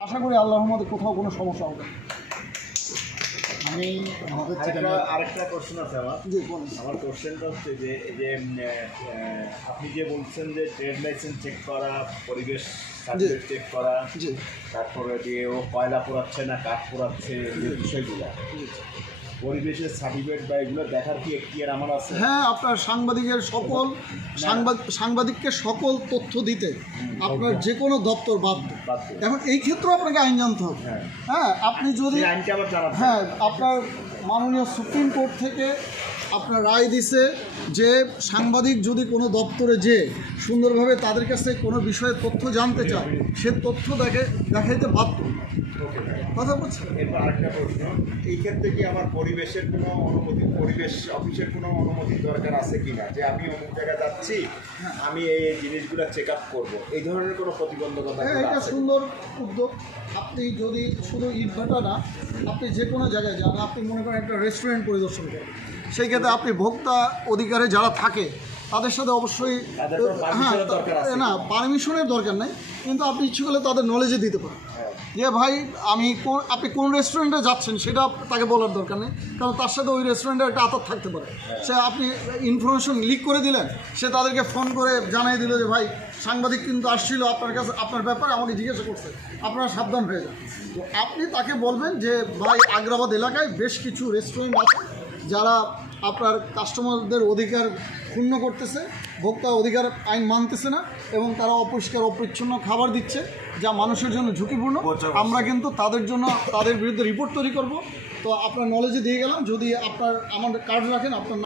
আশা করি আল্লাহ রহমতে কোথাও কোনো সমস্যা হবে আমি আমাদের আরেকটা আরেকটা কোশ্চেন আছে আমার। জি বলুন। আমার কোশ্চেনটা হচ্ছে যে এই যে আপনি যে বলছেন যে ট্রেড লাইসেন্স চেক করা পরিবেশ সার্টিফিকেট চেক করা তারপরে দিয়ে ও কয়লা পোড়াচ্ছে না কাঠ পোড়াচ্ছে যে বিষয়গুলো। পরিবেশের সার্টিফিকেট বা এগুলো দেখার কি এখতিয়ার আমার আছে? হ্যাঁ আপনার সাংবাদিকের সকল সাংবাদ সাংবাদিককে সকল তথ্য দিতে আপনার যে কোনো দপ্তর বাধ্য। এখন এই ক্ষেত্রেও আপনাকে আইন জানতে হবে। হ্যাঁ। হ্যাঁ আপনি যদি হ্যাঁ আপনার মাননীয় সুপ্রিম কোর্ট থেকে আপনার রায় দিছে যে সাংবাদিক যদি কোনো দপ্তরে যে সুন্দরভাবে তাদের কাছে কোনো বিষয়ে তথ্য জানতে চায় সে তথ্য দেখে দেখাইতে বাধ্য। কথা বলছি? এরপর আরেকটা প্রশ্ন এই ক্ষেত্রে কি আমার পরিবেশের কোনো অনুমতি পরিবেশ অফিসের কোনো অনুমতির দরকার আছে কি না যে আমি অমুক জায়গায় যাচ্ছি আমি এই জিনিসগুলো চেক আপ করব। এই ধরনের কোনো প্রতিবন্ধকতা হ্যাঁ এটা সুন্দর উদ্যোগ। আপনি যদি শুধু ইটভাটা না আপনি যে কোনো জায়গায় যান আপনি মনে করেন একটা রেস্টুরেন্ট পরিদর্শন করেন। সেই ক্ষেত্রে আপনি ভোক্তা অধিকারে যারা থাকে তাদের সাথে অবশ্যই হ্যাঁ না পারমিশনের দরকার নাই। কিন্তু আপনি ইচ্ছে করলে তাদের নলেজে দিতে পারেন। হ্যাঁ। যে ভাই, আমি কোন আপনি কোন রেস্টুরেন্টে যাচ্ছেন সেটা তাকে বলার দরকার নেই, কারণ তার সাথে ওই রেস্টুরেন্টের একটা আতর থাকতে পারে। সে আপনি ইনফরমেশন লিক করে দিলেন, সে তাদেরকে ফোন করে জানিয়ে দিল যে, ভাই, সাংবাদিক কিন্তু আসছিল আপনার কাছে, আপনার ব্যাপারে আমাকে জিজ্ঞাসা করছে, আপনারা সাবধান হয়ে যান। তো আপনি তাকে বলবেন যে, ভাই, আগ্রাবাদ এলাকায় বেশ কিছু রেস্টুরেন্ট আছে যারা আপনার কাস্টমারদের অধিকার ক্ষুণ্ণ করতেছে ভোক্তা অধিকার আইন মানতেছে না এবং তারা অপরিষ্কার অপরিচ্ছন্ন খাবার দিচ্ছে যা মানুষের জন্য ঝুঁকিপূর্ণ। আমরা কিন্তু তাদের জন্য তাদের বিরুদ্ধে রিপোর্ট তৈরি করব। তো আপনার নলেজে দিয়ে গেলাম। যদি আপনার আমার কার্ড রাখেন আপনার